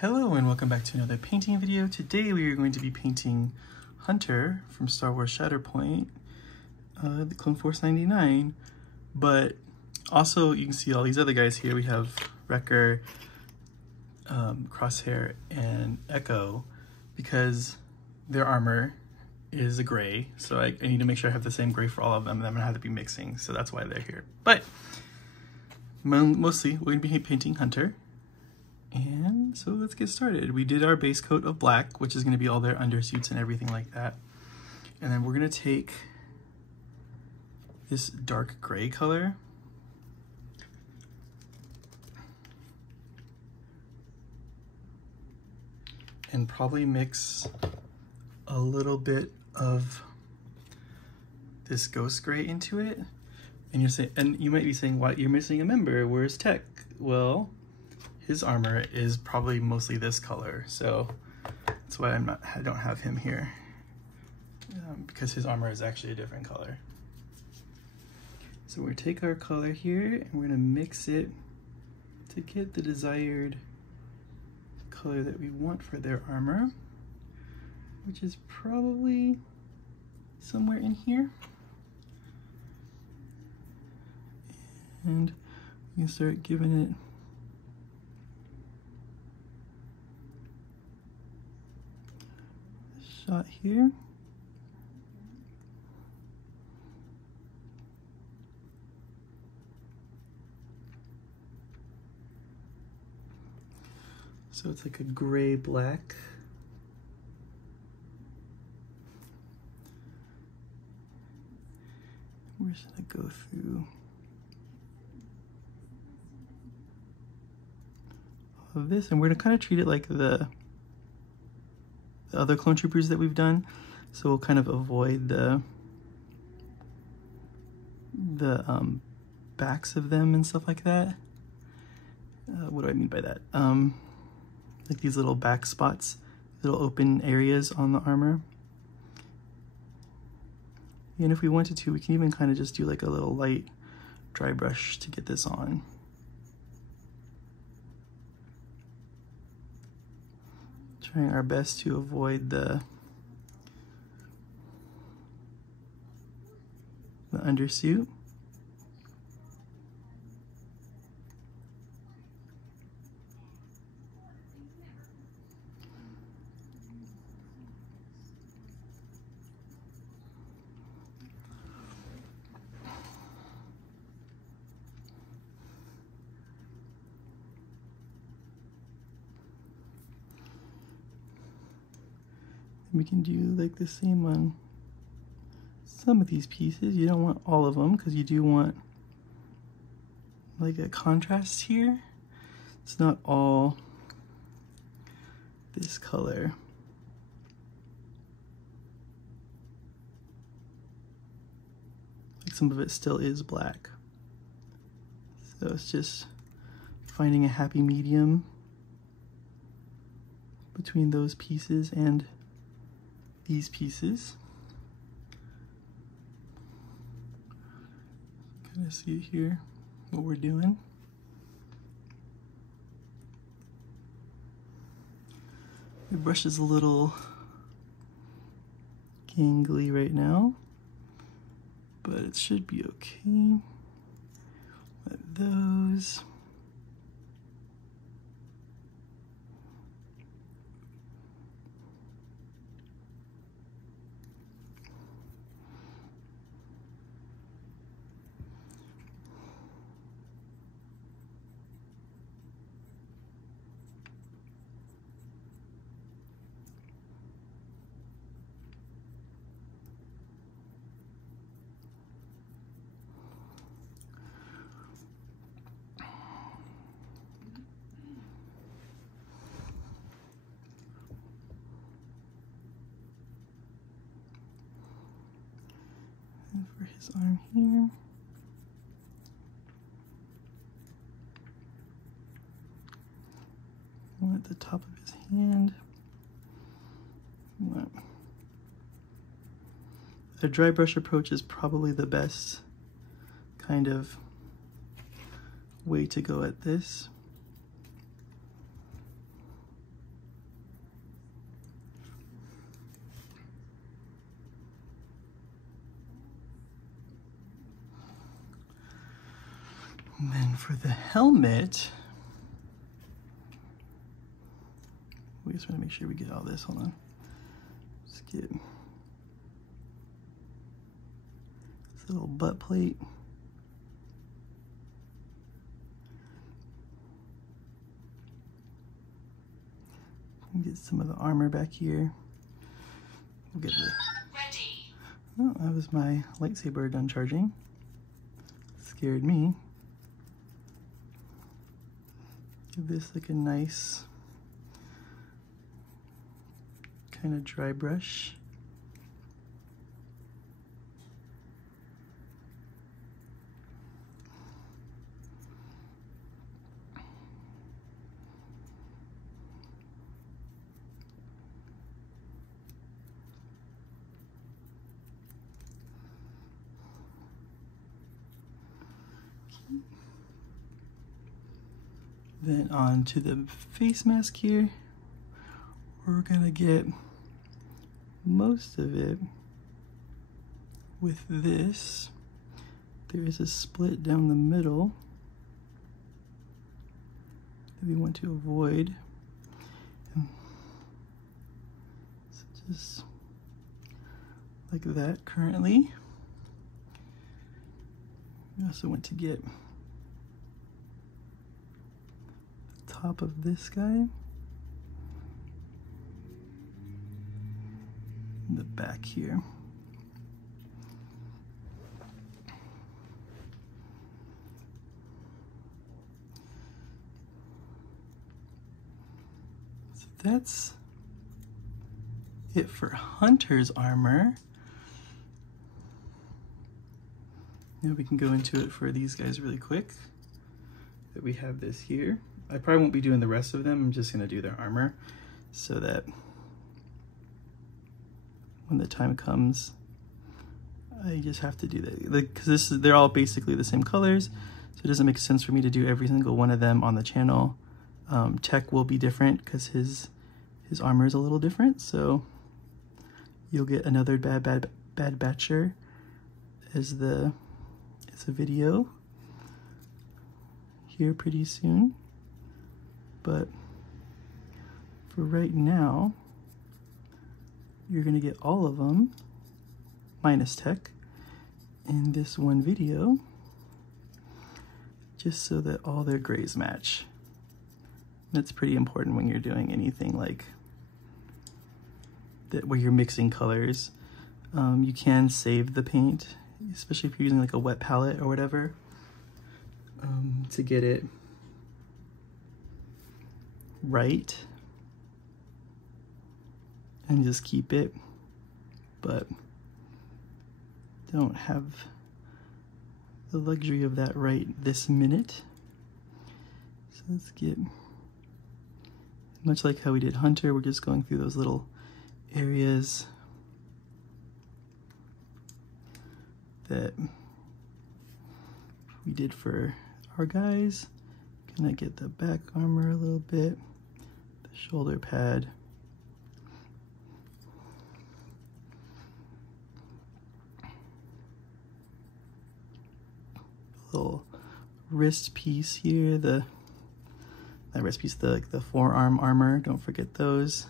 Hello and welcome back to another painting video. Today we are going to be painting Hunter from Star Wars Shatterpoint, the Clone Force 99. But also you can see all these other guys here. We have Wrecker, Crosshair, and Echo, because their armor is a gray. So I need to make sure I have the same gray for all of them, and I'm gonna have to be mixing. So that's why they're here. But mostly we're gonna be painting Hunter. And so let's get started. We did our base coat of black, which is going to be all their undersuits and everything like that. And then we're going to take this dark gray color and probably mix a little bit of this ghost gray into it. And you might be saying, "What? You're missing a member. Where's Tech?" Well, his armor is probably mostly this color, so that's why I don't have him here, because his armor is actually a different color. So we're gonna take our color here and we're gonna mix it to get the desired color that we want for their armor, which is probably somewhere in here. And we can start giving it shot here. So it's like a gray black. We're just gonna go through all of this, and we're gonna kind of treat it like the other clone troopers that we've done, so we'll kind of avoid the backs of them and stuff like that. What do I mean by that? Like these little back spots, little open areas on the armor. And if we wanted to, we can even kind of just do like a little light dry brush to get this on. Trying our best to avoid the undersuit. We can do like the same on some of these pieces. You don't want all of them because you do want like a contrast here. It's not all this color. Like some of it still is black. So it's just finding a happy medium between those pieces and these pieces. Kind of see here what we're doing. The brush is a little gangly right now, but it should be okay. Let those. And for his arm here. One at the top of his hand. The dry brush approach is probably the best kind of way to go at this. And then for the helmet, we just want to make sure we get all this. Hold on. Let's get this little butt plate. Get some of the armor back here. We'll get the. Oh, that was my lightsaber done charging. Scared me. Give this like a nice kind of dry brush. Then on to the face mask here. We're gonna get most of it with this. There is a split down the middle that we want to avoid. So just like that currently. We also want to get top of this guy, in the back here. So that's it for Hunter's armor. Now we can go into it for these guys really quick. That we have this here. I probably won't be doing the rest of them. I'm just gonna do their armor so that when the time comes, I just have to do that. Because they're all basically the same colors, so it doesn't make sense for me to do every single one of them on the channel. Tech will be different because his armor is a little different, so you'll get another Bad Batcher as a video here pretty soon. But for right now, you're gonna get all of them, minus Tech, in this one video, just so that all their grays match. That's pretty important when you're doing anything like that, where you're mixing colors. You can save the paint, especially if you're using like a wet palette or whatever, to get it right and just keep it, but don't have the luxury of that right this minute. So let's get, much like how we did Hunter, we're just going through those little areas that we did for our guys. Gonna get the back armor a little bit, the shoulder pad, little wrist piece here, the forearm armor, don't forget those.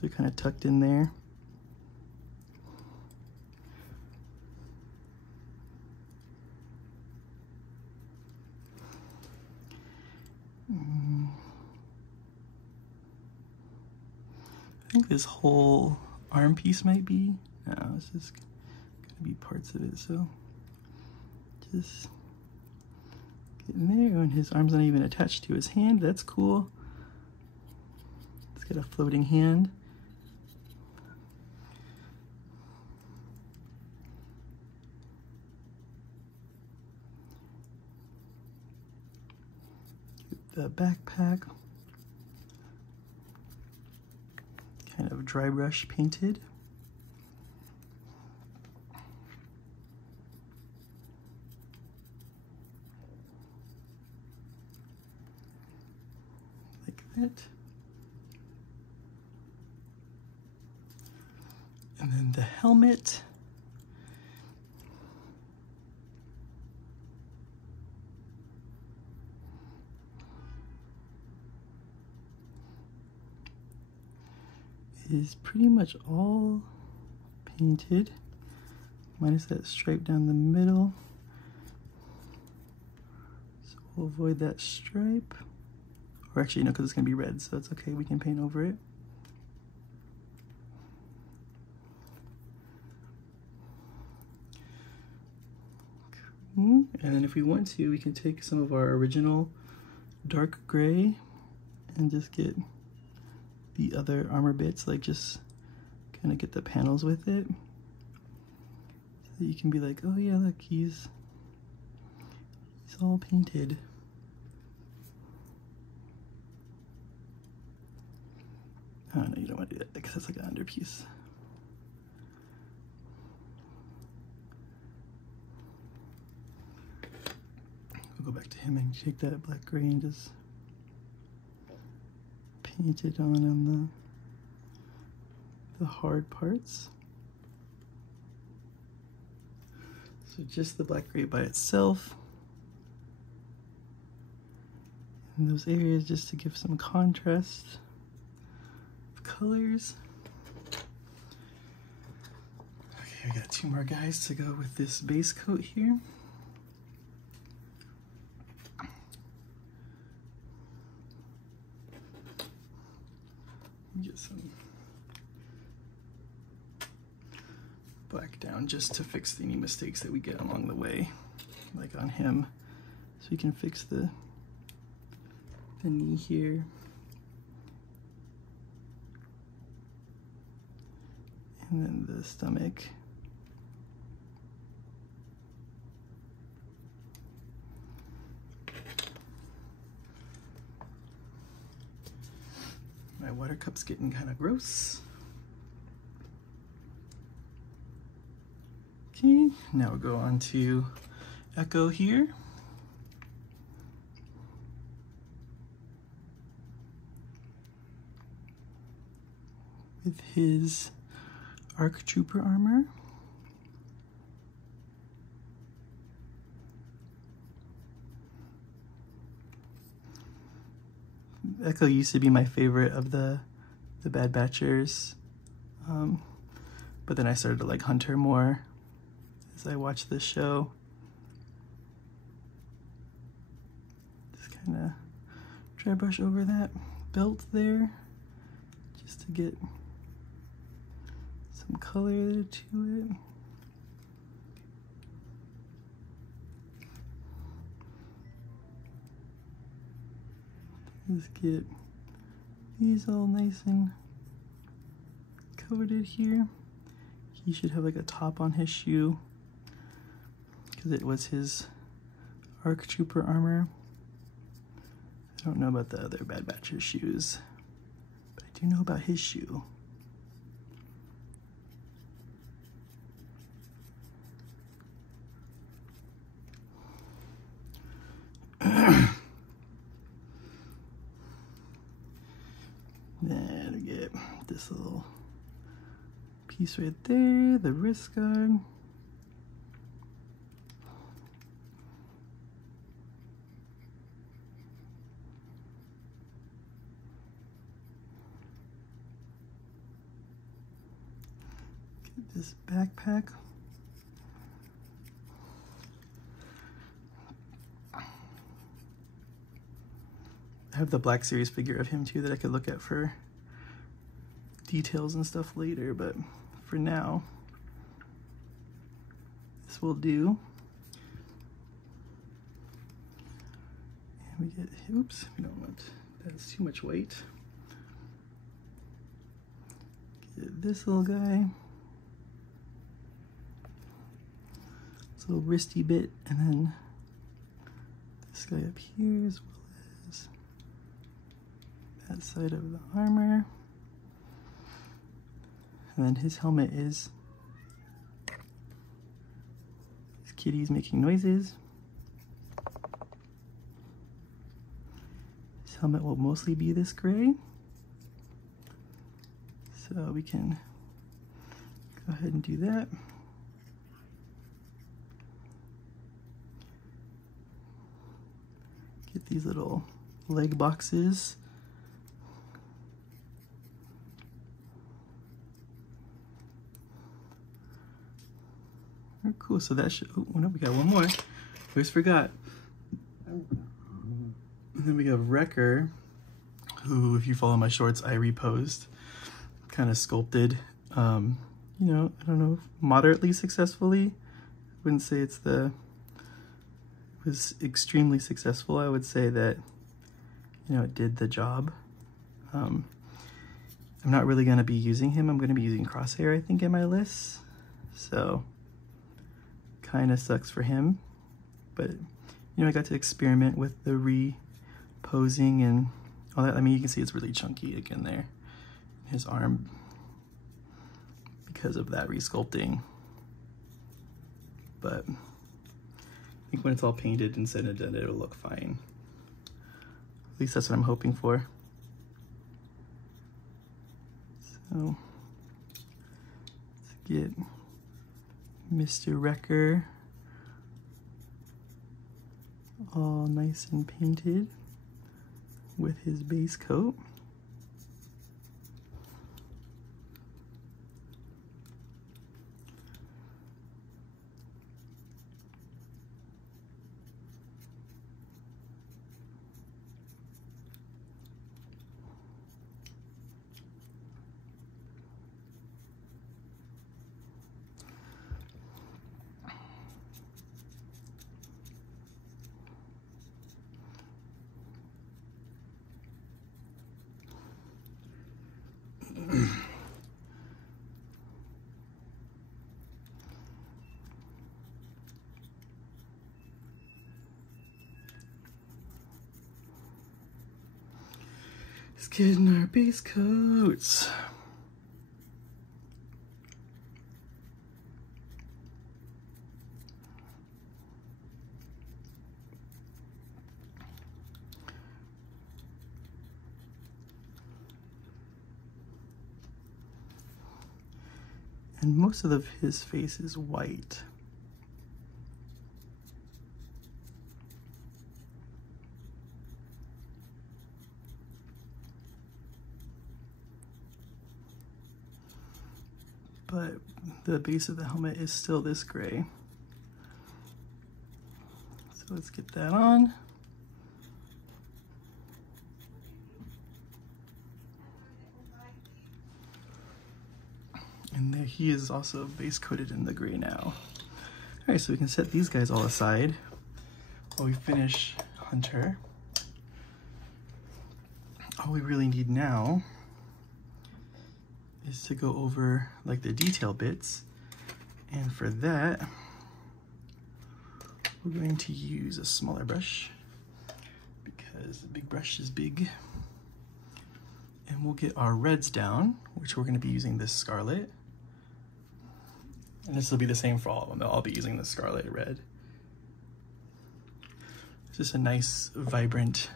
They're kind of tucked in there. I think this whole arm piece might be, no, it's just gonna be parts of it, so just get in there. And his arm's not even attached to his hand, that's cool. It's got a floating hand. Get the backpack. Kind of dry brush painted. Like that. And then the helmet. is pretty much all painted, minus that stripe down the middle. So we'll avoid that stripe. Or actually, no, because it's going to be red, so it's okay. We can paint over it. And then if we want to, we can take some of our original dark gray and just get the other armor bits, like just kind of get the panels with it. So you can be like, oh yeah, look, he's all painted. Oh no, you don't want to do that because that's like an underpiece. We'll go back to him and take that black gray and just paint it on the hard parts. So just the black gray by itself. In those areas just to give some contrast of colors. Okay, I got 2 more guys to go with this base coat here. Get some black down just to fix any mistakes that we get along the way, like on him. So we can fix the knee here. And then the stomach. My water cup's getting kind of gross. Okay, now we'll go on to Echo here. With his ARC Trooper armor. Echo used to be my favorite of the Bad Batchers, but then I started to like Hunter more as I watched this show. Just kind of dry brush over that belt there, just to get some color to it. Let's get these all nice and coated here. He should have like a top on his shoe because it was his ARC Trooper armor. I don't know about the other Bad Batcher shoes, but I do know about his shoe. Then we get this little piece right there, the wrist guard. Get this backpack. I have the Black Series figure of him too that I could look at for details and stuff later, but for now, this will do. And we get, oops, we don't want, that's too much weight. Get this little guy. This little wristy bit, and then this guy up here as well as that side of the armor. And then his helmet is his kitty's making noises. His helmet will mostly be this gray. So we can go ahead and do that. Get these little leg boxes. right, cool. So that should, oh no, we got one more. Always forgot. And then we have Wrecker, who, if you follow my shorts, I reposed, kind of sculpted, you know, I don't know, moderately successfully. I wouldn't say it was extremely successful. I would say that, you know, it did the job. I'm not really going to be using him. I'm going to be using Crosshair, I think, in my list. So, kind of sucks for him. But, you know, I got to experiment with the reposing and all that. I mean, you can see it's really chunky again there. His arm, because of that resculpting. But I think when it's all painted and said and done, it'll look fine. At least that's what I'm hoping for. So let's get Mr. Wrecker all nice and painted with his base coat. Let's get in our base coats. And most of his face is white. But the base of the helmet is still this gray. So let's get that on. And there he is also base coated in the gray now. All right, so we can set these guys all aside while we finish Hunter. All we really need now is to go over like the detail bits. And for that, we're going to use a smaller brush because the big brush is big. And we'll get our reds down, which we're gonna be using this Scarlet. And this will be the same for all of them. They'll all be using the Scarlet Red. It's just a nice, vibrant,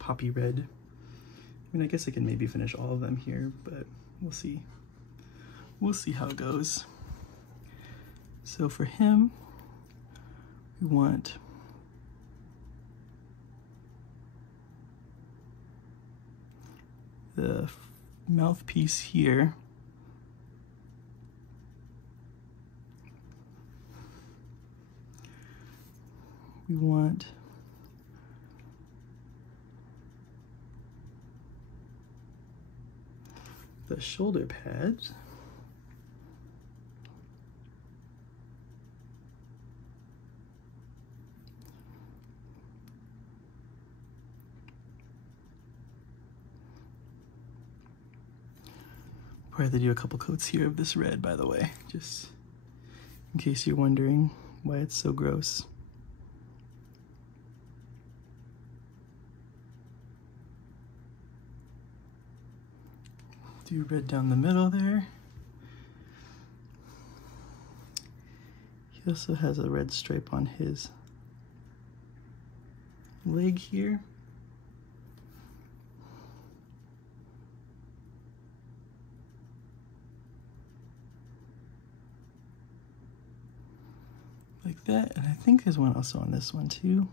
poppy red. I mean, I guess I can maybe finish all of them here, but we'll see. We'll see how it goes. So for him, we want the mouthpiece here. We want the shoulder pads. Probably have to do a couple coats here of this red, by the way, just in case you're wondering why it's so gross. Do red down the middle there. He also has a red stripe on his leg here. Like that, and I think there's one also on this one too.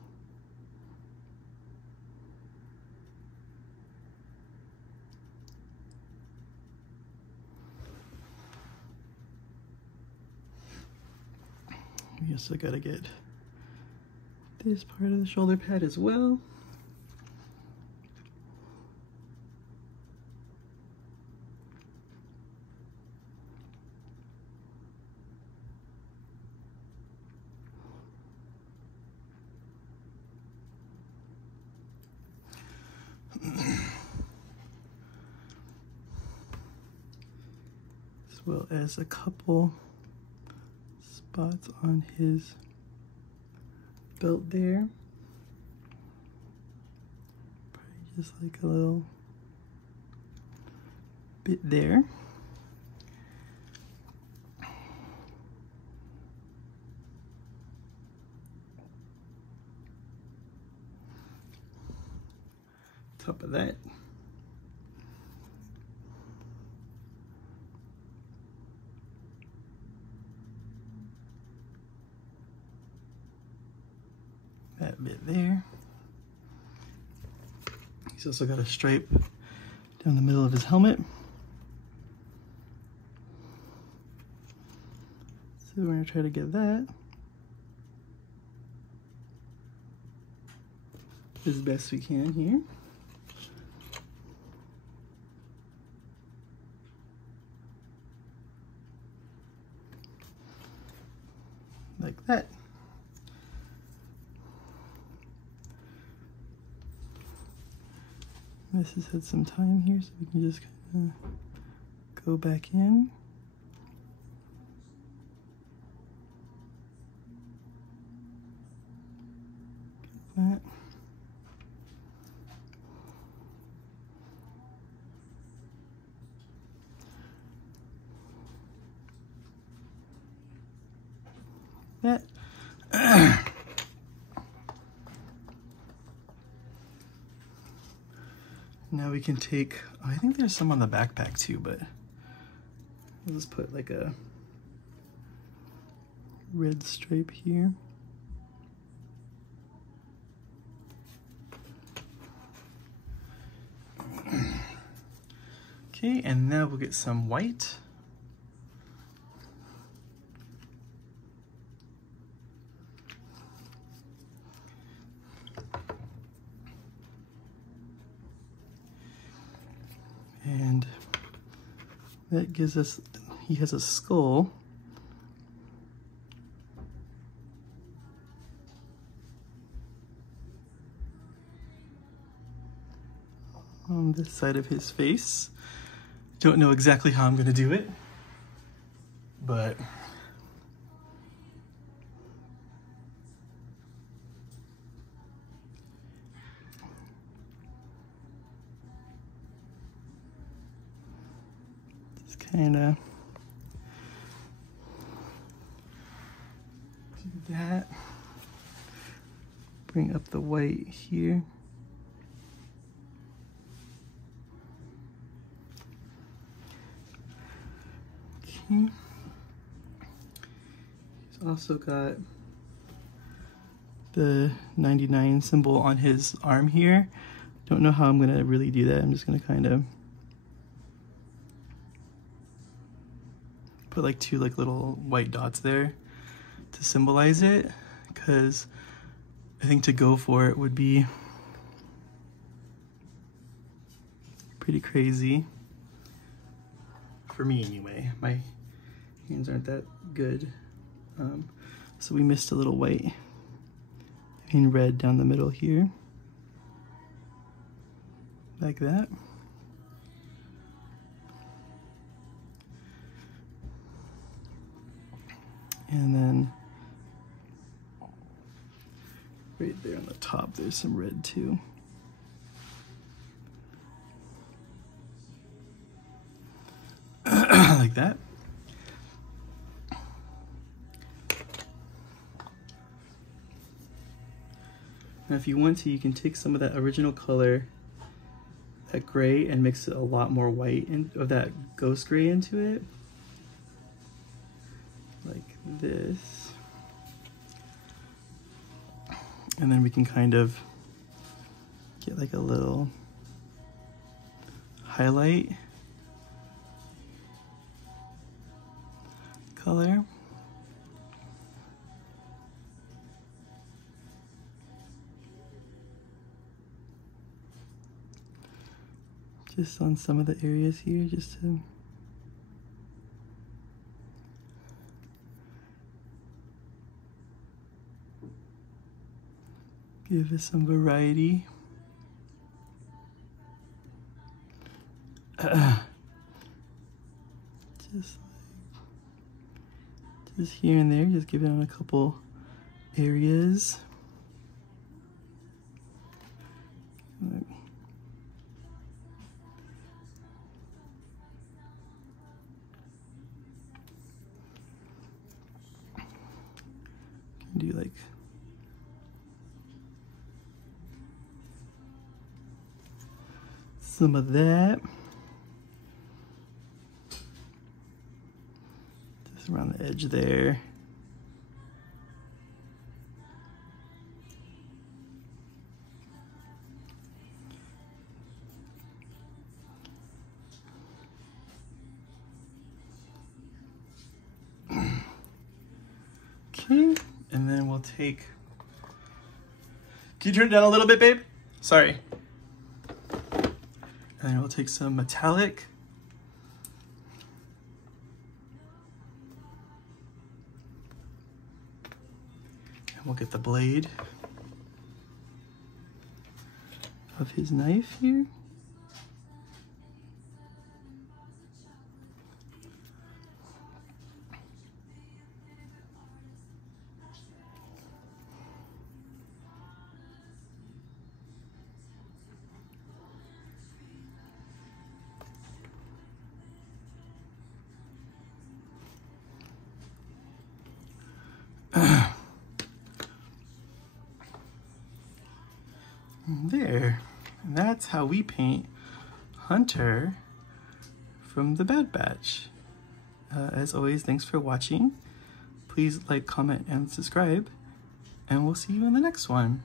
We also gotta get this part of the shoulder pad as well. As well as a couple spots on his belt there. Probably just like a little bit there. Top of that. That bit there. He's also got a stripe down the middle of his helmet. So we're gonna try to get that as best we can here. Like that. This has had some time here, so we can just kind of go back in. That. That. Now we can take, I think there's some on the backpack too, but we'll just put like a red stripe here. Okay, and now we'll get some white. And that gives us, he has a skull. On this side of his face. Don't know exactly how I'm gonna do it, but kind of do that. Bring up the white here. Okay. He's also got the 99 symbol on his arm here. Don't know how I'm gonna really do that. I'm just gonna kind of put like two like little white dots there to symbolize it, because I think to go for it would be pretty crazy for me anyway. My hands aren't that good, so we missed a little white and red down the middle here, like that. And then right there on the top, there's some red too. Like that. Now if you want to, you can take some of that original color, that gray, and mix a lot more white of that ghost gray into it. Like this. And then we can kind of get like a little highlight color. just on some of the areas here, just to give us some variety. Just here and there, just give it on a couple areas. Do like some of that. Just around the edge there. Okay, and then we'll take, can you turn it down a little bit, babe? Sorry. And then we'll take some metallic. And we'll get the blade of his knife here. There, and that's how we paint Hunter from the Bad Batch. As always, thanks for watching. Please like, comment, and subscribe, and we'll see you in the next one.